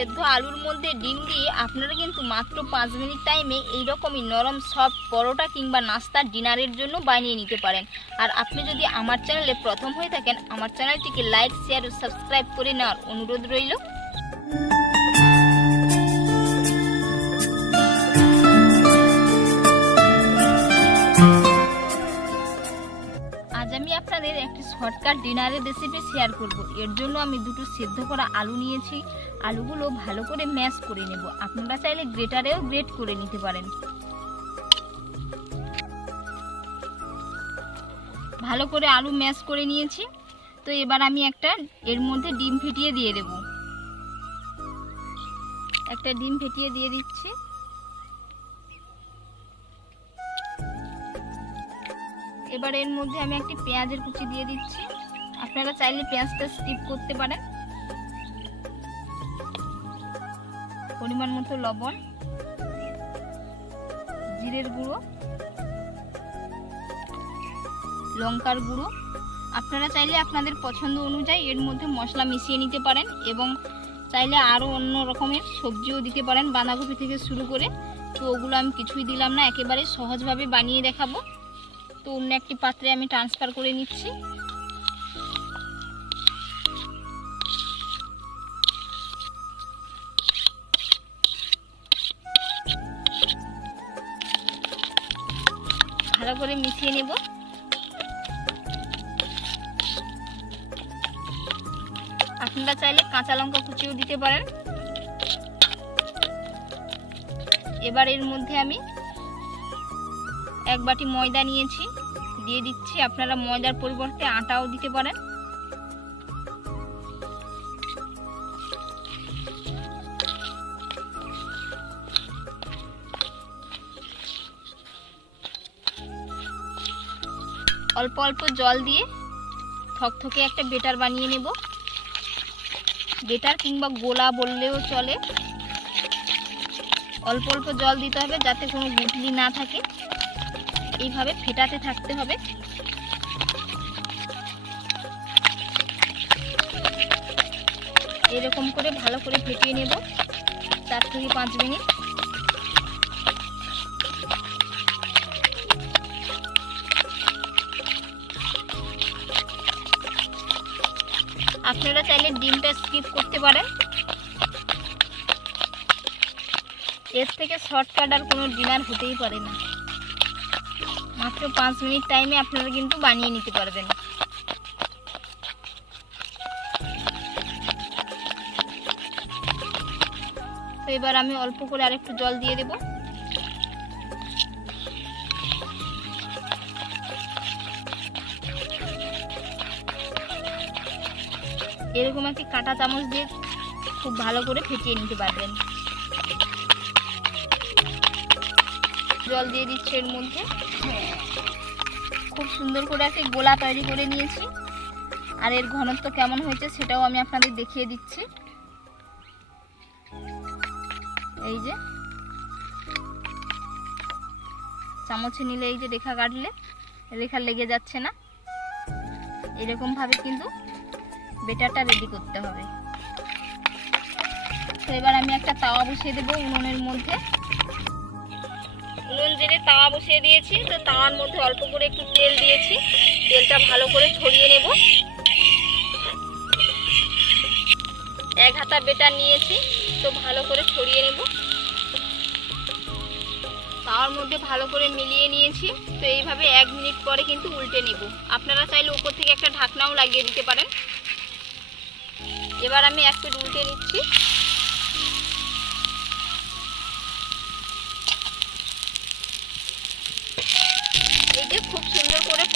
সেদ্ধ আলুর মধ্যে ডিম দিয়ে আপনারা কিন্তু মাত্র পাঁচ মিনিট টাইমে এইরকমই নরম সফট পরোটা কিংবা নাস্তা ডিনারের জন্য বানিয়ে নিতে পারেন। আর আপনি যদি আমার চ্যানেলে প্রথম হয়ে থাকেন, আমার চ্যানেলটিকে লাইক শেয়ার ও সাবস্ক্রাইব করে নেওয়ার অনুরোধ রইল। আপনাদের একটি শর্টকাট ডিনারের রেসিপি শেয়ার করব। এর জন্য আমি দুটো সেদ্ধ করা আলু নিয়েছি। আলুগুলো ভালো করে ম্যাশ করে নেব। আপনারা চাইলে গ্রেটারেও গ্রেট করে নিতে পারেন। ভালো করে আলু ম্যাশ করে নিয়েছি। তো এবার আমি একটা এর মধ্যে ডিম ফেটিয়ে দিয়ে দেব। একটা ডিম ফেটিয়ে দিয়ে দিচ্ছি। এবার এর মধ্যে আমি একটি পেঁয়াজের কুচি দিয়ে দিচ্ছি। আপনারা চাইলে পেঁয়াজটা স্কিপ করতে পারেন। পরিমাণ মতো লবণ, জিরের গুঁড়ো, লঙ্কার গুঁড়ো। আপনারা চাইলে আপনাদের পছন্দ অনুযায়ী এর মধ্যে মশলা মিশিয়ে নিতে পারেন এবং চাইলে আরও অন্য রকমের সবজিও দিতে পারেন বাঁধাকপি থেকে শুরু করে। তো ওগুলো আমি কিছুই দিলাম না, একেবারে সহজভাবে বানিয়ে দেখাবো। তো অন্য একটি পাত্রে আমি ট্রান্সফার করে নিচ্ছি। ভালো করে মিশিয়ে নেব। আপনারা চাইলে কাঁচা লঙ্কা কুচিও দিতে পারেন। এবার এর মধ্যে আমি এক বাটি ময়দা নিয়েছি। দিয়ে দিচ্ছি, আপনারা ময়দার পরিবর্তে আটাও দিতে পারেন। অল্প অল্প জল দিয়ে থকথকে একটা বেটার বানিয়ে নেব। বেটার কিংবা গোলা বললেও চলে। অল্প অল্প জল দিতে হবে যাতে কোনো গুটলি না থাকে। এইভাবে ফেটাতে থাকতে হবে। এরকম করে ভালো করে ফেটিয়ে নেব। চার থেকে পাঁচ মিনিট। আপনারা চাইলে ডিমটা স্কিপ করতে পারেন। এর থেকে শর্টকাট আর কোনো ডিনার হতেই পারে না। মাত্র পাঁচ মিনিট টাইমে আপনারা কিন্তু বানিয়ে নিতে পারবেন। তো এবার আমি অল্প করে আরেকটু জল দিয়ে দেব। এরকম একটি কাঁটা চামচ দিয়ে খুব ভালো করে ফেটিয়ে নিতে পারবেন। জল দিয়ে দিচ্ছি এর মধ্যে। খুব সুন্দর করে একটি গোলা তৈরি করে নিয়েছি। আর এর ঘনত্ব কেমন হয়েছে সেটাও আমি আপনাদের দেখিয়ে দিচ্ছি। এই যে। চামচে নিলে এই যে রেখা কাটলে, রেখা লেগে যাচ্ছে না। এরকম ভাবে কিন্তু বেটারটা রেডি করতে হবে। তো এবার আমি একটা তাওয়া বসিয়ে দেবো উনুনের মধ্যে। উনুন জেলে তাওয়া বসিয়ে দিয়েছি। তো তাওয়ার মধ্যে অল্প করে একটু তেল দিয়েছি। তেলটা ভালো করে ছড়িয়ে নেব। এক হাতা বেটা নিয়েছি, তো ভালো করে ছড়িয়ে নেব। তাওয়ার মধ্যে ভালো করে মিলিয়ে নিয়েছি। তো এইভাবে এক মিনিট পরে কিন্তু উল্টে নেব। আপনারা চাইলে উপর থেকে একটা ঢাকনাও লাগিয়ে দিতে পারেন। এবার আমি এক প্লেট উল্টে নিচ্ছি।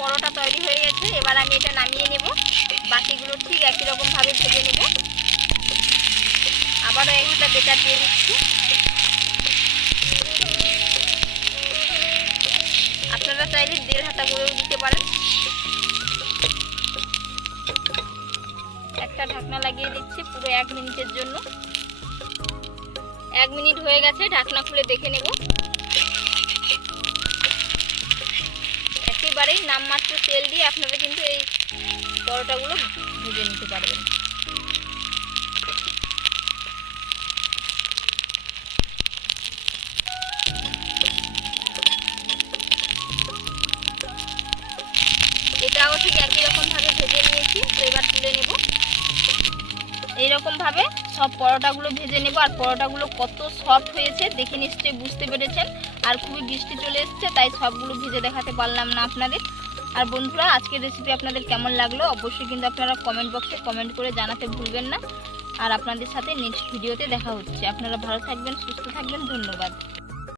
পরোটা তৈরি হয়ে গেছে, এবার আমি এটা নামিয়ে নেব। বাকিগুলো ঠিক একই রকম ভাবে ভেজে নেব। আবারও এক বেটার দিয়ে দিচ্ছি। আপনারা চাইলে দেড় হাতা করেও দিতে পারেন। একটা ঢাকনা লাগিয়ে দিচ্ছি পুরো এক মিনিটের জন্য। এক মিনিট হয়ে গেছে, ঢাকনা খুলে দেখে নেব। একেবারেই নামমাত্র তেল দিয়ে আপনারা কিন্তু এই পরোটাগুলো ভেজে নিতে পারবেন। এইরকম ভাবে সব পরোটাগুলো ভেজে নেব। আর পরোটাগুলো কত সফট হয়েছে দেখে নিশ্চয়ই বুঝতে পেরেছেন। আর খুবই বৃষ্টি চলে এসছে, তাই সবগুলো ভেজে দেখাতে পারলাম না আপনাদের। আর বন্ধুরা, আজকের রেসিপি আপনাদের কেমন লাগল অবশ্যই কিন্তু আপনারা কমেন্ট বক্সে কমেন্ট করে জানাতে ভুলবেন না। আর আপনাদের সাথে নেক্সট ভিডিওতে দেখা হচ্ছে। আপনারা ভালো থাকবেন, সুস্থ থাকবেন, ধন্যবাদ।